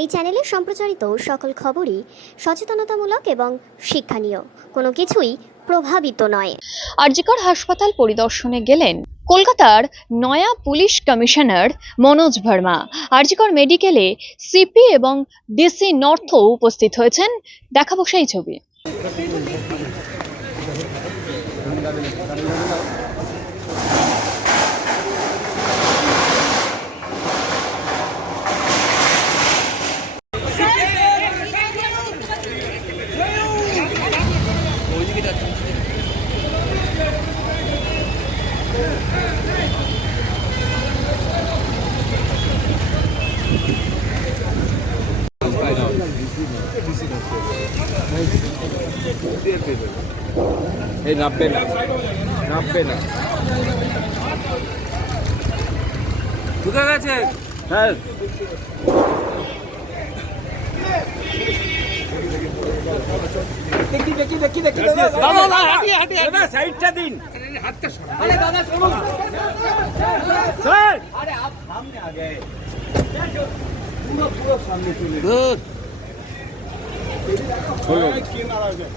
এই চ্যানেলে সম্প্রচারিত সকল খবরই সচেতনতামূলক এবং শিক্ষণীয়, কোনো কিছুই প্রভাবিত নয়। আরজিকর হাসপাতাল পরিদর্শনে গেলেন কলকাতার নয়া পুলিশ কমিশনার মনোজ ভার্মা। আরজিকর মেডিকেলে সিপি এবং ডিসি নর্থও উপস্থিত হয়েছেন। দেখাবো সেই ছবি। এই নামবে না ঢুকে গেছে স্যার। দেখি দাদা হাঁটি সাইডটা দিন। আরে দাদা শুনুন স্যার। আরে আপ সামনে आ गए পুরো সামনে চলে কি নারাজ है